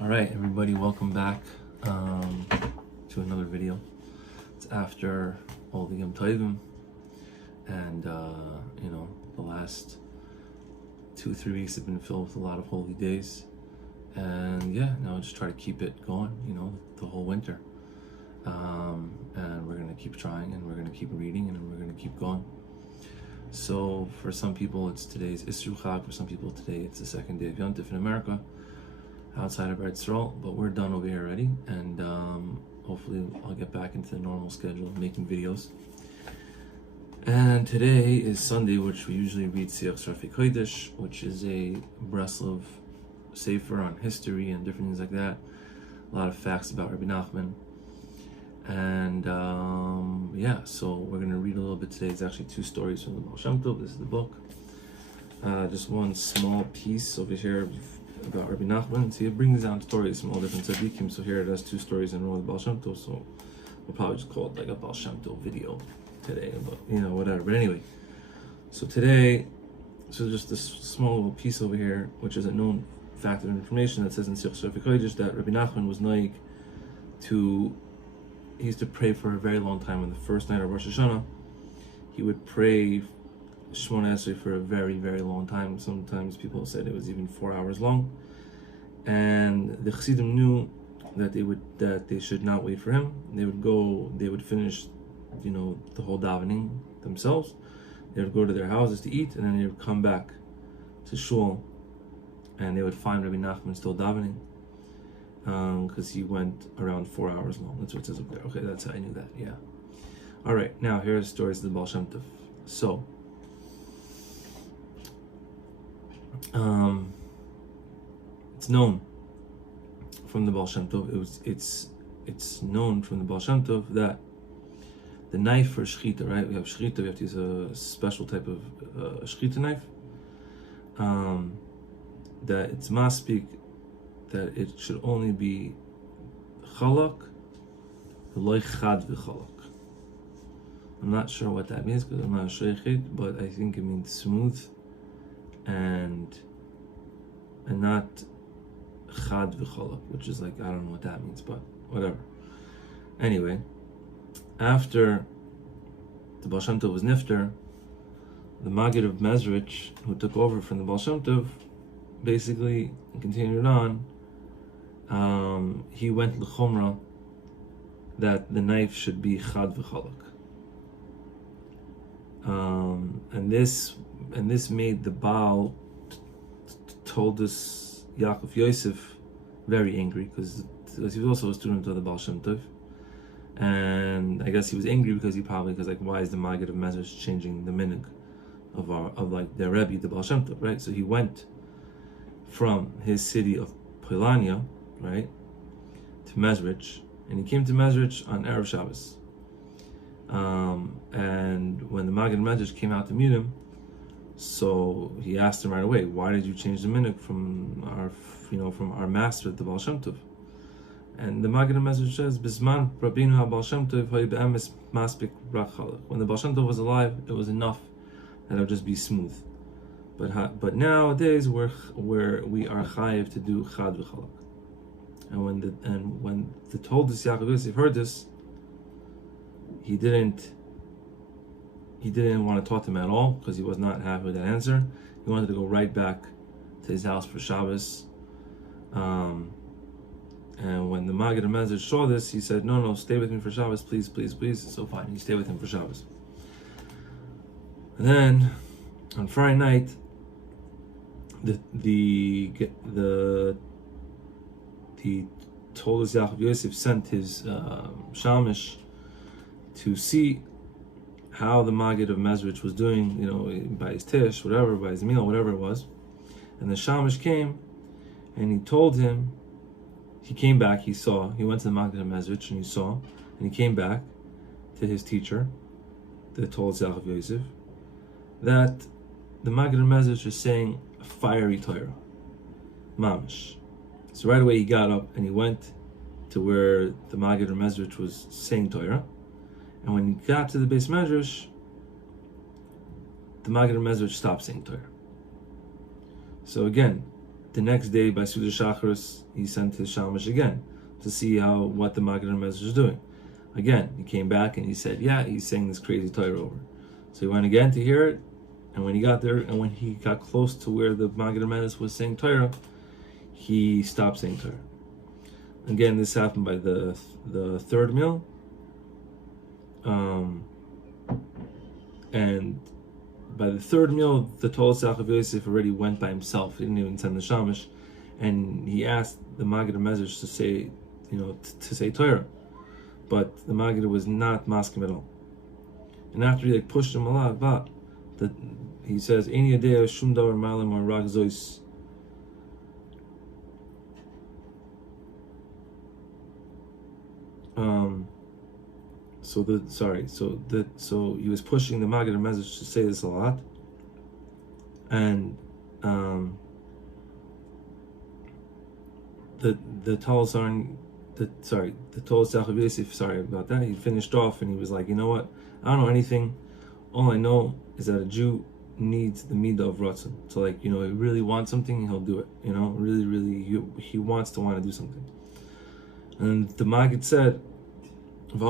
All right, everybody, welcome back to another video. It's after all the Yom Tovim, and the last 2-3 weeks have been filled with a lot of holy days, and now just try to keep it going, the whole winter. And we're gonna keep trying, and we're gonna keep reading, and we're gonna keep going. So for some people, it's today's Yisroel Chag. For some people, today it's the second day of Yom Tov in America, outside of Eretz, but we're done over here already, and hopefully I'll get back into the normal schedule of making videos. And today is Sunday, which we usually read Siach Sarfei Kodesh, which is a Breslov sefer on history and different things like that. A lot of facts about Rabbi Nachman. And so we're going to read a little bit today. It's actually 2 stories from the Baal Shem Tov. This is the book. Just one small piece over here about Rabbi Nachman. See, it brings down stories from all different tzaddikim. So here it has 2 stories in a row with Baal Shem Tov. So we'll probably just call it like a Baal Shem Tov video today, but whatever. But anyway, so today, just this small little piece over here, which is a known fact of information that says in Siach Sarfei Kodesh that Rabbi Nachman was naik he used to pray for a very long time. On the first night of Rosh Hashanah, he would pray Shmona Esrei for a very, very long time. Sometimes people said it was even 4 hours long. And the Chassidim knew that they should not wait for him. They would finish, the whole davening themselves. They would go to their houses to eat, and then they would come back to shul, and they would find Rabbi Nachman still davening, because he went around 4 hours long. That's what it says up there. Okay, that's how I knew that. Yeah. All right. Now here's stories of the Baal Shem Tov. So, it's known from the Baal Shem Tov. It's known from the Baal Shem Tov that the knife for shchita, right? We have shchita. We have to use a special type of shchita knife. That it's maspik, that it should only be chalak, v'loy chad v'chalak. I'm not sure what that means because I'm not a sheikhit, but I think it means smooth and not chad v'chalak, which is like, I don't know what that means, but whatever. Anyway, after the Baal Shem Tov was nifter, the Maggid of Mezrich, who took over from the Baal Shem Tov, basically continued on. He went l'chomra that the knife should be chad v'chalak, and this made the Baal told this Yaakov Yosef very angry because he was also a student of the Baal Shem Tov, and I guess he was angry because why is the Maggid of Mezrich changing the minhag of their Rebbe, the Baal Shem Tov, right? So he went from his city of Polania, right, to Mezrich, and he came to Mezrich on Erev Shabbos. And when the Maggid of Mezrich came out to meet him, so he asked him right away, "Why did you change the minhag from our master, the Baal Shem Tov?" And the Maggid of Mezrich says, "Bisman Rabbeinu HaBaal Shem Tov hoy be'emes maspik rak chalak." When the Baal Shem Tov was alive, it was enough that it would just be smooth. But nowadays we are chayiv to do chad v'chalak. And when the Toldos Yaakov Yosef heard this, he didn't want to talk to him at all because he was not happy with that answer. He wanted to go right back to his house for Shabbos. And when the Maggid of Mezrich saw this, he said, "No, stay with me for Shabbos, please, please, please." So fine, he stayed with him for Shabbos. And then on Friday night, the Toldos Yaakov Yosef sent his shamish to see how the Maggid of Mezrich was doing, by his tish, whatever, by his meal, whatever it was. And the shamish came, and he told him. He came back. He went to the Maggid of Mezrich, and he came back to his teacher, the Toldos Yaakov Yosef, that the Maggid of Mezrich is saying a fiery Torah, mamish. So right away he got up and he went to where the Maggid of Mezrich was saying Torah, and when he got to the Beis Medrash, the Maggid of Mezrich stopped saying Torah. So again, the next day by Suda Shacharis, he sent his Shamash again to see what the Maggid HaMezrash is doing. Again, he came back and he said, yeah, he's saying this crazy Torah over. So he went again to hear it, and when he got there, and when he got close to where the Maggid HaMezrash was saying Torah, he stopped saying Torah. Again, this happened by the third meal, and by the third meal, the Tolosach of Yosef already went by himself. He didn't even send the Shamash, and he asked the Maggid HaMezrash to say, to say Torah, but the Maggid was not masking at all. And after he pushed him a lot, he says, "Any idea shum davar malim or rak zois." So he was pushing the Maggid HaMezrash to say this a lot, and the Tolosach of Yosef, sorry about that, he finished off and he was like, you know what, I don't know anything, all I know is that a Jew needs the midah of ratzon. So he really wants something, he'll do it, really he wants to want to do something. And the Maggid said, if you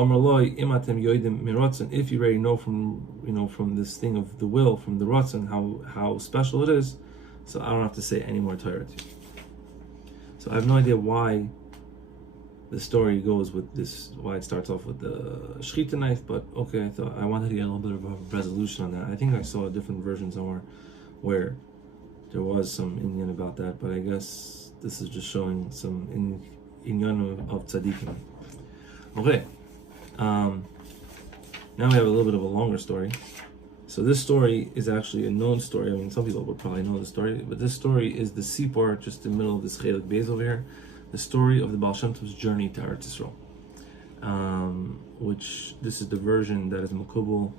already know from this thing of the will, from the ratzon, how special it is, so I don't have to say any more Torah to you. So I have no idea why the story goes with this, why it starts off with the shechita knife, but okay, I thought I wanted to get a little bit of a resolution on that. I think I saw a different version somewhere where there was some Inyan about that, but I guess this is just showing some Inyan of tzaddikim. Okay, now we have a little bit of a longer story. So this story is actually a known story. I mean, some people would probably know the story, but this story is the Sipor, just in the middle of this Chelik Beis over here, the story of the Baal Shem Tov's journey to Eretz Yisroel, which this is the version that is Makubal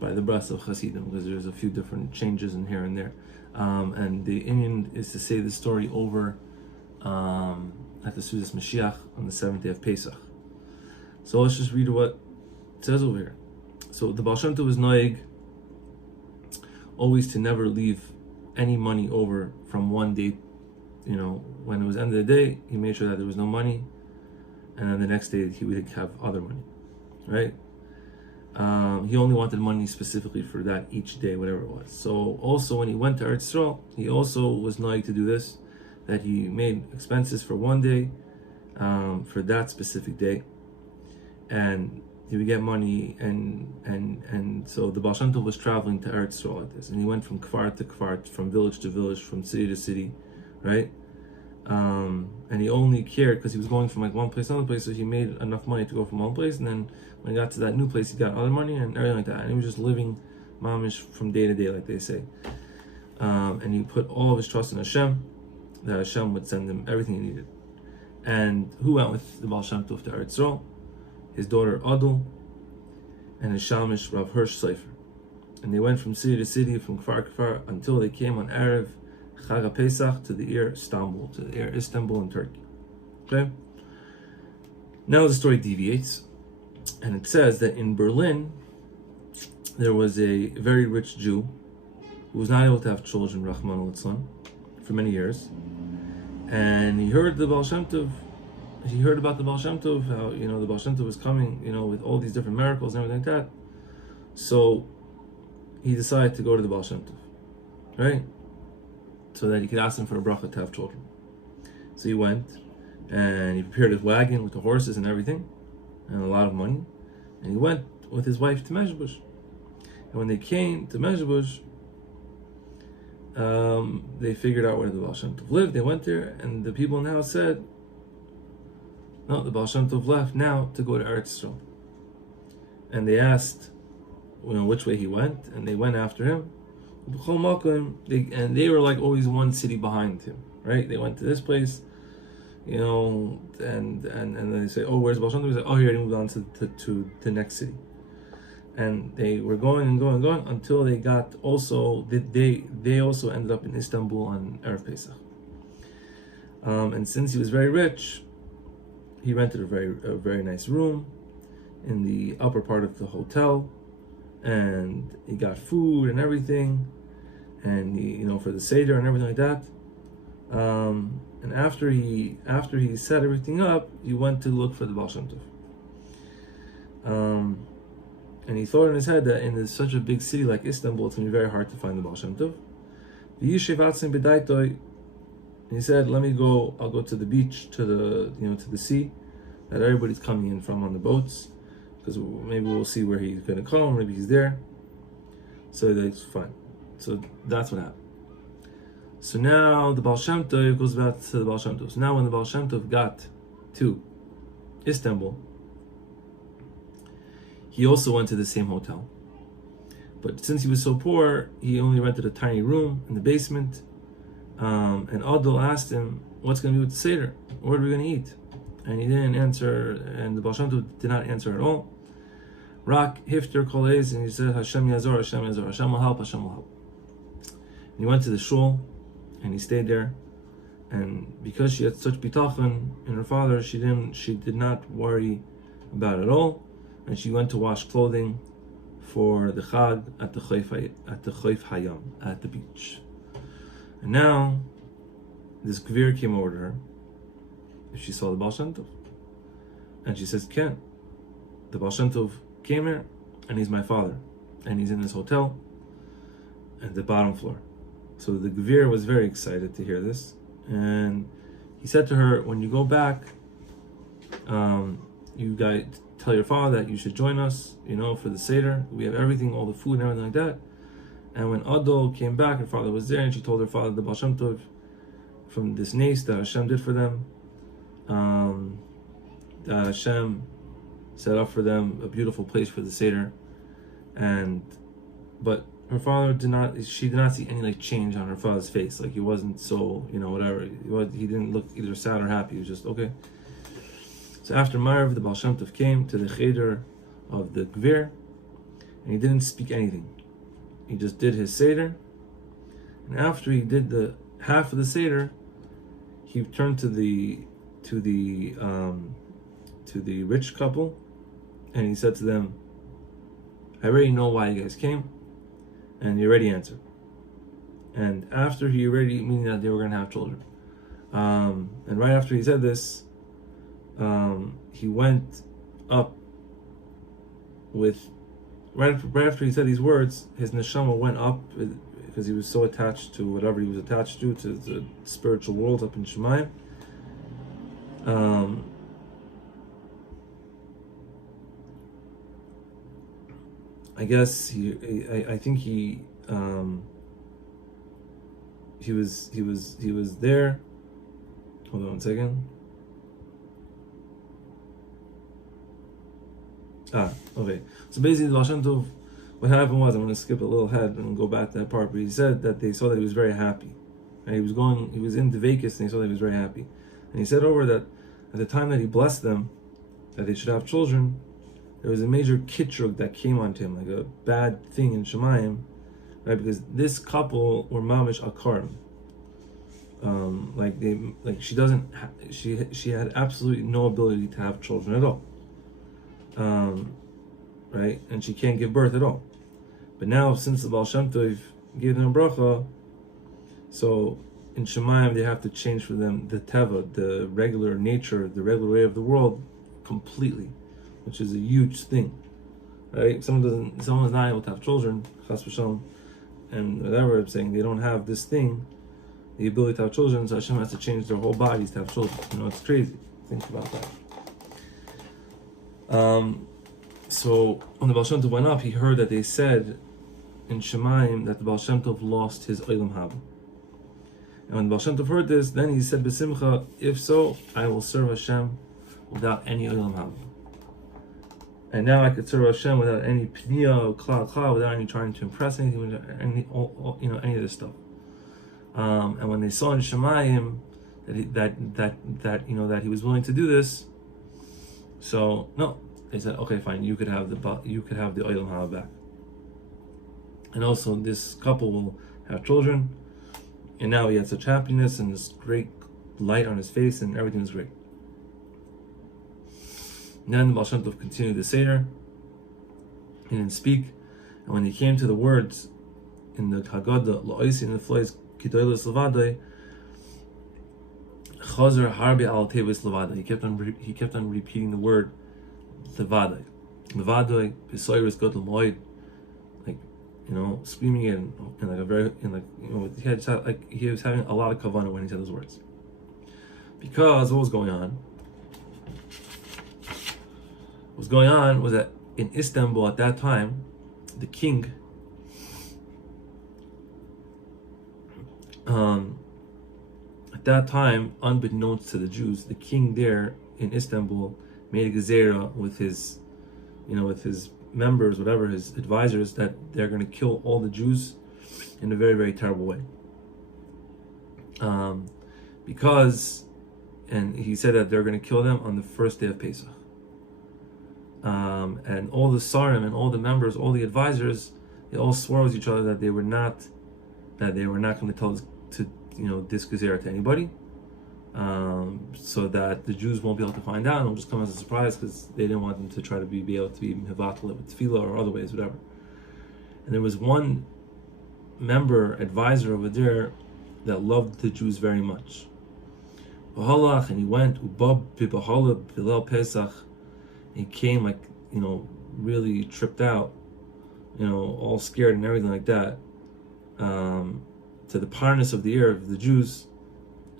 by the Bras of Hasidim, because there's a few different changes in here and there. And the Inyan is to say the story over at the Sudas Mashiach on the 7th day of Pesach. So let's just read what it says over here. So the Baal Shem Tov was noig always to never leave any money over from one day. When it was end of the day, he made sure that there was no money, and then the next day he would have other money, right? He only wanted money specifically for that each day, whatever it was. So also when he went to Eretz Yisrael, he also was noig to do this, that he made expenses for one day, for that specific day, and he would get money, and so the Baal Shem Tov was traveling to Eretz Yisrael like this, and he went from kfar to kfar, from village to village, from city to city, right? And he only cared because he was going from one place to another place, so he made enough money to go from one place, and then when he got to that new place, he got other money and everything like that, and he was just living mamish from day to day, like they say. And he put all of his trust in Hashem, that Hashem would send him everything he needed. And who went with the Baal Shem Tov to Eretz Yisrael? His daughter Adil, and his shamish Rav Hirsch Sefer. And they went from city to city, from kfar to kfar, until they came on Erev Chag Pesach to the Eretz Istanbul in Turkey. Okay? Now the story deviates, and it says that in Berlin there was a very rich Jew who was not able to have children, Rahman al-Islam, for many years. And he heard the Baal Shem Tov. He heard about the Baal Shem Tov, how the Baal Shem Tov was coming, with all these different miracles and everything like that. So he decided to go to the Baal Shem Tov, right? So that he could ask him for a bracha to have children. So he went and he prepared his wagon with the horses and everything, and a lot of money. And he went with his wife to Mezhebush. And when they came to Mezhebush, they figured out where the Baal Shem Tov lived. They went there, and the people in the house said, no, the Baal Shem Tov left now to go to Eretz Yisrael. And they asked, which way he went, and they went after him. And they were like always one city behind him, right? They went to this place, and then they say, oh, where's Baal Shem Tov? They say, oh, he already moved on to the next city. And they were going and going and going until they got also, they also ended up in Istanbul on Erev Pesach. And since he was very rich, he rented a very nice room in the upper part of the hotel, and he got food and everything, and he, for the Seder and everything like that. And after he set everything up, he went to look for the Baal Shem Tov. And he thought in his head that in such a big city like Istanbul, it's going to be very hard to find the Baal Shem Tov. And he said, I'll go to the beach, to the sea that everybody's coming in from on the boats, because maybe we'll see where he's going to come, maybe he's there. So that's fine. So that's what happened. So now the Baal Shem Tov goes back to the Baal Shem Tov. So now when the Baal Shem Tov got to Istanbul, he also went to the same hotel. But since he was so poor, he only rented a tiny room in the basement. And Adil asked him, what's going to be with the Seder? What are we going to eat? And he didn't answer, and the Baal Shem Tov did not answer at all. Rak hifter koles, and he said, Hashem yazor, Hashem yazor, Hashem will help, Hashem will help. And he went to the shul, and he stayed there. And because she had such bitachon in her father, she did not worry about it at all. And she went to wash clothing for the Chag at the Chayf Hayam, at the beach. And now, this Gvir came over to her. She saw the Baal Shem Tov. And she says, Ken, the Baal Shem Tov came here, and he's my father. And he's in this hotel at the bottom floor. So the Gvir was very excited to hear this. And he said to her, when you go back, you guys tell your father that you should join us, for the Seder. We have everything, all the food and everything like that. And when Adil came back, her father was there, and she told her father the Baal Shem Tov from this nace that Hashem did for them, that Hashem set up for them a beautiful place for the Seder. But her father did not see any change on her father's face. He wasn't so, whatever. He didn't look either sad or happy. He was just, okay. So after Ma'ariv, the Baal Shem Tov came to the cheder of the Gvir, and he didn't speak anything. He just did his Seder. And after he did the half of the Seder, he turned to the rich couple, and he said to them, I already know why you guys came, and you already answered. And after he already, meaning that they were going to have children. And right after he said this, he went up with, right after he said these words, his neshama went up, because he was so attached to whatever he was attached to the spiritual world up in Shemayim. I guess I think he was there. Hold on 1 second. Okay. So basically, the Baal Shem Tov, what happened was, I'm going to skip a little ahead and go back to that part, but he said that they saw that he was very happy. And he was in Dveikis, and they saw that he was very happy. And he said over that at the time that he blessed them, that they should have children, there was a major kitrug that came onto him, like a bad thing in Shemayim, right? Because this couple were mamish akarim. She had absolutely no ability to have children at all. Right? And she can't give birth at all. But now, since the Baal Shem Tov gave them a bracha, so in Shemayim they have to change for them the teva, the regular nature, the regular way of the world, completely, which is a huge thing. Right? If someone is not able to have children, chas v'shalom, and whatever I'm saying, they don't have this thing, the ability to have children, so Hashem has to change their whole bodies to have children. It's crazy. Think about that. So when the Baal Shem Tov went up, he heard that they said in Shemayim that the Baal Shem Tov lost his Olam Haba. And when the Baal Shem Tov heard this, then he said, B'simcha, if so, I will serve Hashem without any Olam Haba. And now I could serve Hashem without any pniya or klal, without any trying to impress anything, any of this stuff. And when they saw in Shemayim that he was willing to do this, so no, they said, okay, fine, you could have the Olam Haba back, and also this couple will have children. And now he had such happiness and this great light on his face, and everything was great. And then the Baal Shem Tov continued the Seder. He didn't speak, and when he came to the words in the Haggadah, La'oisi in the Flois Kidoilos Levadai, Chazer harbe al tevis levada. He kept on repeating the word levada. Levada b'soyris gadol moed, like, you know, screaming it in like a very, in like, you know, he was having a lot of kavanah when he said those words. Because what was going on? What was going on was that in Istanbul at that time, the king, at that time, unbeknownst to the Jews, the king there in Istanbul made a gezerah with his, you know, with his members, whatever, his advisors, that they're going to kill all the Jews in a very, very terrible way. Because, and he said that they're going to kill them on the first day of Pesach. And all the Sarim and all the members, all the advisors, they all swore with each other that they were not going to tell this, this gezerah to anybody, so that the Jews won't be able to find out, and it'll just come as a surprise, because they didn't want them to try to be able to be mevatel with tefillah or other ways, whatever. And there was one member, advisor over there, that loved the Jews very much. And he went, he came like, really tripped out, all scared and everything like that, to the parnas of the ear of the Jews,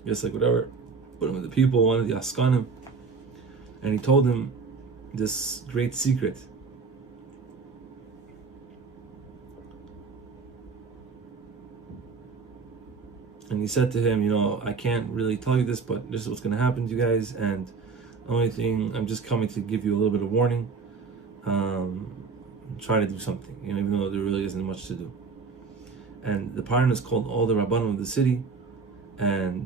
just like whatever, but one of the people, one of the askanim, and he told him this great secret. And he said to him, I can't really tell you this, but this is what's going to happen to you guys, and the only thing, I'm just coming to give you a little bit of warning. Try to do something, even though there really isn't much to do. And the parnas called all the rabbanim of the city, and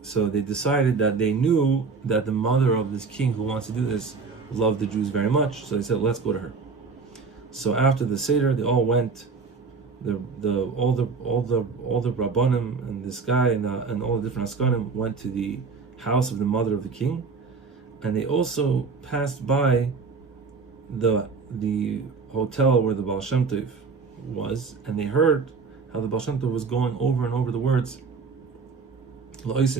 so they decided that they knew that the mother of this king who wants to do this loved the Jews very much. So they said, let's go to her. So after the seder, they all went. All the rabbanim and this guy and all the different askanim went to the house of the mother of the king, and they also passed by the hotel where the Baal Shem Tov was, and they heard how the Baal Shem Tov was going over and over the words levade.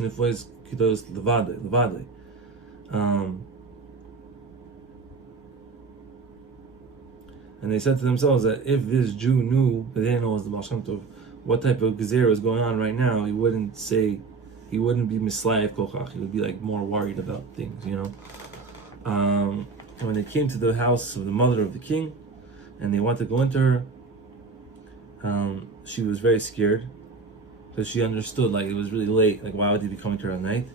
And they said to themselves that if this Jew knew, but they didn't know it was the Baal Shem Tov, what type of gezerah is going on right now, he wouldn't be mislayev kochach. He would be like more worried about things, And when they came to the house of the mother of the king, and they wanted to go into her, she was very scared, because she understood, like, it was really late, like, why would he be coming to her at night?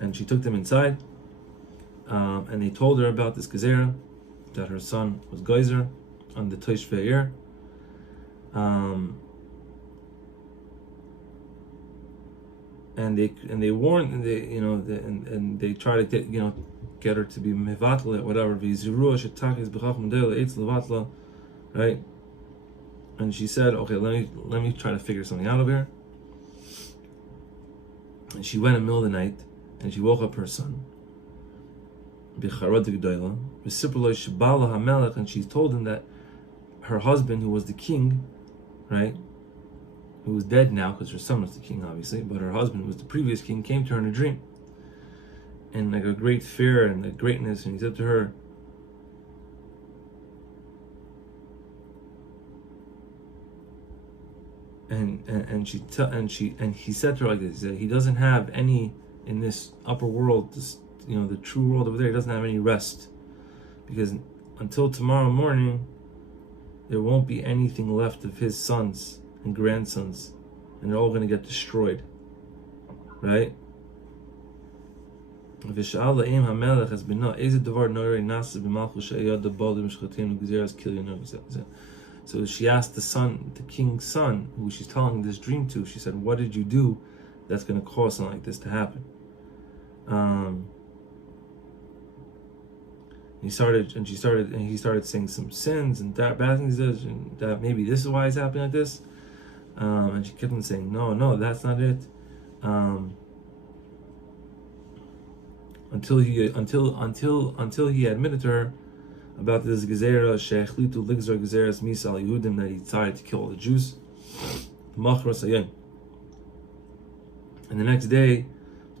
And she took them inside, and they told her about this gezerah, that her son was geyser on the Tosh Ve'er. And they warned, and they tried to get her to be mevatel, whatever. Right? And she said, okay, let me try to figure something out over here. And she went in the middle of the night, and she woke up her son. And she told him that her husband, who was the king, right, who was dead now because her son was the king, obviously, but her husband, who was the previous king, came to her in a dream, and like a great fear and a greatness, and he said to her, and he said to her like this, he said, he doesn't have any in this upper world, this, the true world over there, he doesn't have any rest, because until tomorrow morning there won't be anything left of his sons and grandsons, and they're all going to get destroyed, right? So she asked the king's son, who she's telling this dream to, she said, what did you do that's going to cause something like this to happen? He started saying some sins and bad things, and that maybe this is why it's happening like this. And she kept on saying, no, that's not it. Until he admitted to her about this gezerah, sheichlitu ligzor gezeras misal Yehudim, that he decided to kill all the Jews. machros hayom. And the next day,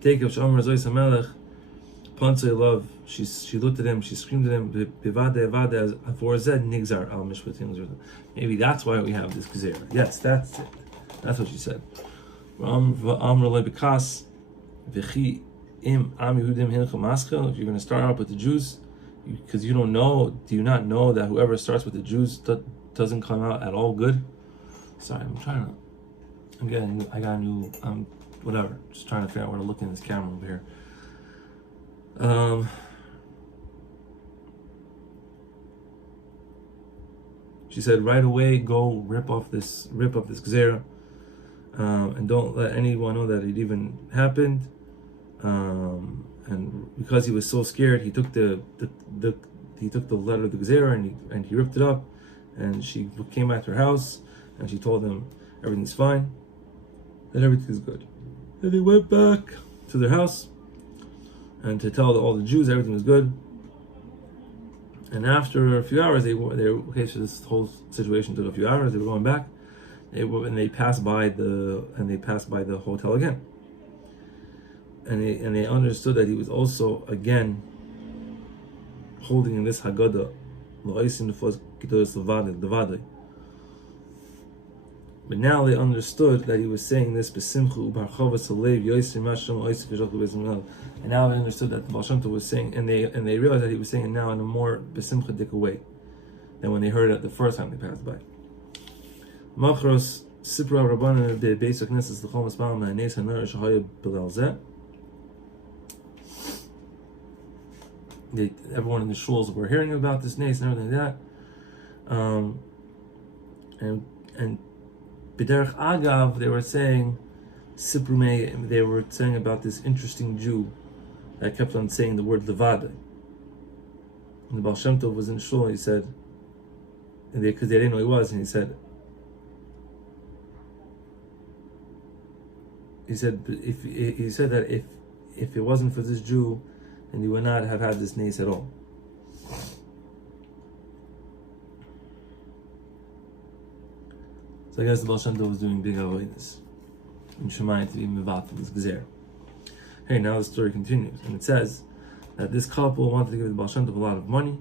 take up Shomer Zois HaMelech, Pansei love. She looked at him. She screamed at him. As aforzed nigzar al mishpatim. Maybe that's why we have this gezerah. Yes, that's it. That's what she said. If you're going to start out with the Jews, because you don't know, do you not know that whoever starts with the Jews doesn't come out at all good? Sorry, I got a new, whatever. Just trying to figure out where to look in this camera over here. She said, right away, go rip up this gezerah, and don't let anyone know that it even happened. And because he was so scared, he took the letter of the gezerah and he ripped it up. And she came back to her house and she told him everything's fine, that everything's good. And they went back to their house and to tell all the Jews everything was good. And after a few hours, they were okay. So this whole situation took a few hours. They were going back. They passed by the hotel again. And they understood that he was also again holding in this Haggadah, but now they understood that he was saying this and now they understood that the Baal Shem Tov was saying, and they realized that he was saying it now in a more besimchadik way than when they heard it the first time they passed by. Machros Sipra Rabbanan the basic nesses the Chomas Baal Ma'anes Hanar Shahaya Bilal Zeh. Everyone in the shuls were hearing about this nace and everything like that. And B'derech Agav, they were saying Siprume, they were saying about this interesting Jew that kept on saying the word Levada. And the Baal Shem Tov was in shul, he said, because they didn't know who he was, and he said that if it wasn't for this Jew, then he would not have had this nace at all. So I guess the Baal Shem Tov was doing big avoidance in Shemayim to be mevatel this gezer. Hey, now the story continues, and it says that this couple wanted to give the Baal Shem Tov a lot of money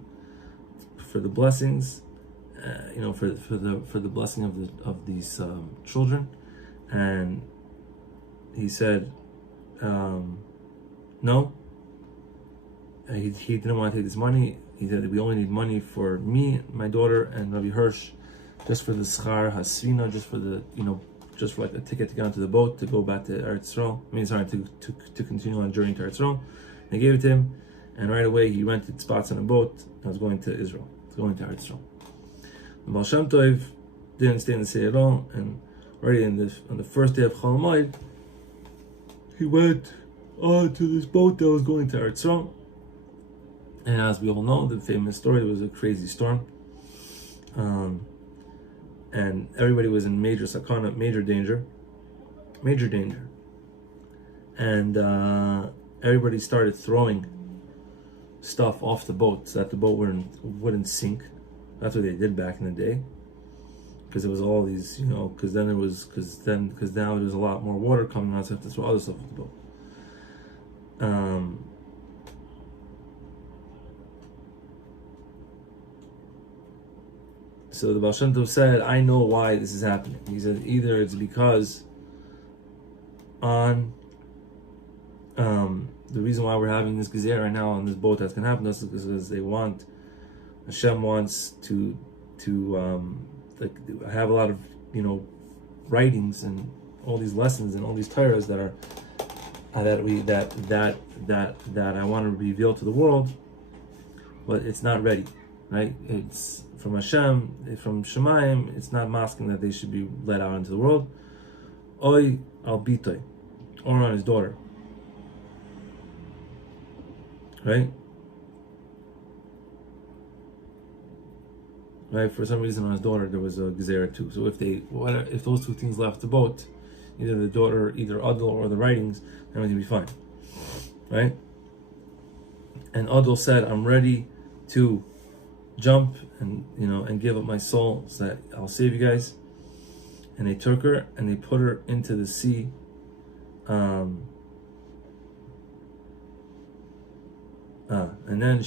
for the blessings, for the blessing of these children, and he said no. He didn't want to take this money. He said that we only need money for me, my daughter, and Rabbi Hirsch, just for the schar hasvina, just for like a ticket to get onto the boat to go back to Eretz Yisroel. To continue on journey to Eretz Yisroel. They gave it to him, and right away he rented spots on a boat and was going to Israel, going to Eretz Yisroel. The Baal Shem Tov didn't stay in the city at all, and already on the first day of Chol Hamoed, he went onto this boat that was going to Eretz Yisroel. And as we all know, the famous story, there was a crazy storm. And everybody was in major sakana, major danger. And everybody started throwing stuff off the boat so that the boat wouldn't sink. That's what they did back in the day. Because it was all these, because now there's a lot more water coming out, so you have to throw other stuff off the boat. So the Baal Shem Tov said, I know why this is happening. He said either it's because on the reason why we're having this gezerah right now on this boat that's going to happen to us is because Hashem wants to have a lot of writings and all these lessons and all these Torahs that I want to reveal to the world, but it's not ready, right? It's from Hashem, from Shemayim. It's not masking that they should be let out into the world. Oy al bitoy, or on his daughter, right? Right. For some reason, on his daughter there was a gezerah too. So if those two things left the boat, either the daughter, either Adil or the writings, everything would be fine, right? And Adil said, "I'm ready to jump and give up my soul so that I'll save you guys." and they took her and they put her into the sea. And then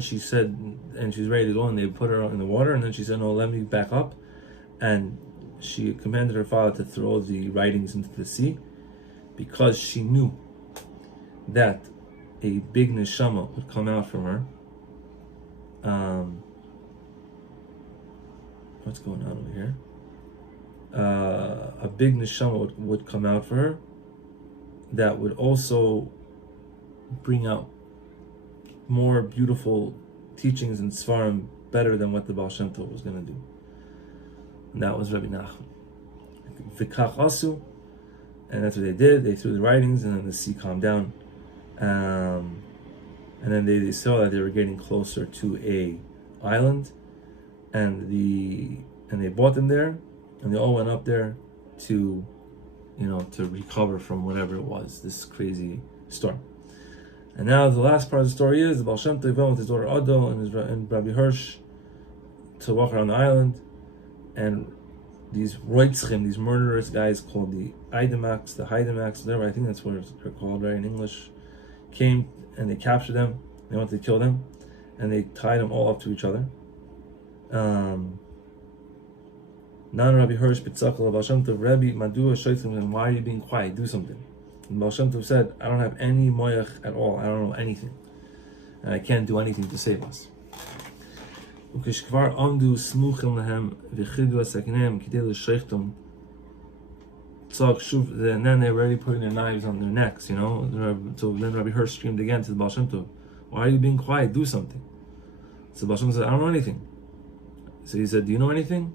she said, and she's ready to go, and they put her in the water, and then she said, no, let me back up. And she commanded her father to throw the writings into the sea, because she knew that a big neshama would come out from her. What's going on over here? A big neshama would come out for her that would also bring out more beautiful teachings and svarim better than what the Baal Shem Tov was going to do. And that was Rabbi Nachman. V'kach asu, and that's what they did. They threw the writings, and then the sea calmed down. And then they saw that they were getting closer to a island, and they brought them there, and they all went up there to recover from whatever it was, this crazy storm. And now the last part of the story is the Baal Shem Tov went with his daughter Adil and Rabbi Hirsch to walk around the island, and these roitzchim, these murderous guys called the Idamaks, the Haidamaks, whatever, I think that's what they're called, right, in English, came and they captured them. They wanted to kill them, and they tied them all up to each other. Nan Rabbi Hirsch Bitzakal Baal Shem Tov Rebbe Madua Shaitim, and why are you being quiet? Do something. And Baal Shem Tov said, I don't have any moyach at all. I don't know anything, and I can't do anything to save us. And then they're already putting their knives on their necks, So then Rabbi Hirsch screamed again to the Baal Shem Tov, why are you being quiet? Do something. So Baal Shem Tov said, I don't know anything. So he said, do you know anything?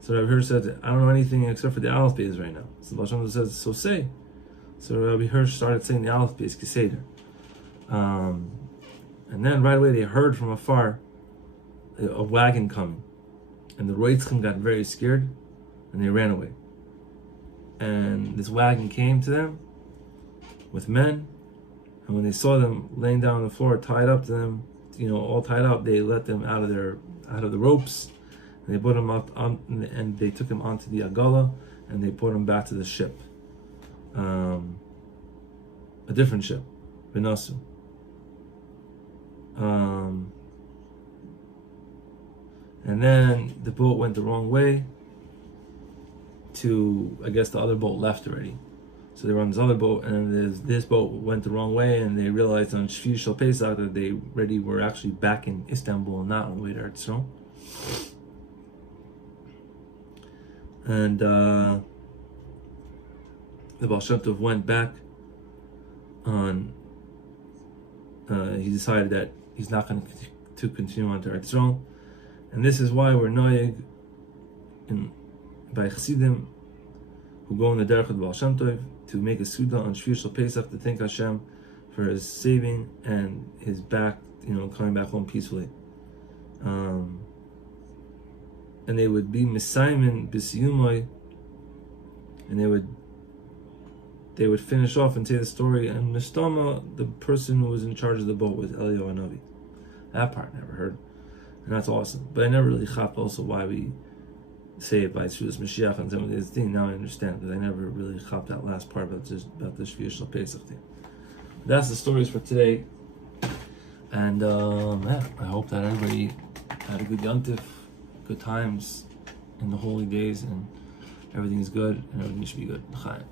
So Rabbi Hirsch said, I don't know anything except for the Aleph Beis right now. So Baal Shem Tov says, so say. So Rabbi Hirsch started saying the Aleph Beis Kiseder. And then right away they heard from afar a wagon coming. And the Roitzchim got very scared, and they ran away. And this wagon came to them with men, and when they saw them laying down on the floor, tied up to them, all tied up, they let them out of the ropes, and they put them up and they took them onto the agala, and they put them back to the ship, a different ship, Benasu. And then the boat went the wrong way. I guess the other boat left already, so they were on this other boat, and this boat went the wrong way, and they realized on Shvi Shal Pesach that they already were actually back in Istanbul and not on the way to Eretz. And the Baal Shem Tov went back on. He decided that he's not going to continue on to Eretz, and this is why we're noyeg by Chassidim who go in the derech of the Baal Shem Tov to make a suda on Shvi Shal Pesach to thank Hashem for his saving and his back, coming back home peacefully. And they would be Misaimin B'siyumoy, and they would finish off and say the story, and Mistama, the person who was in charge of the boat, was Eliyahu Hanavi. That part I never heard, and that's awesome. But I never really chapped also why we say it by Tzvius Mashiach and some of these things. Now I understand, because I never really chapped that last part about the Shvi Shal Pesach thing. That's the stories for today, and I hope that everybody had a good yontif, good times in the holy days, and everything is good, and everything should be good. L'chaim.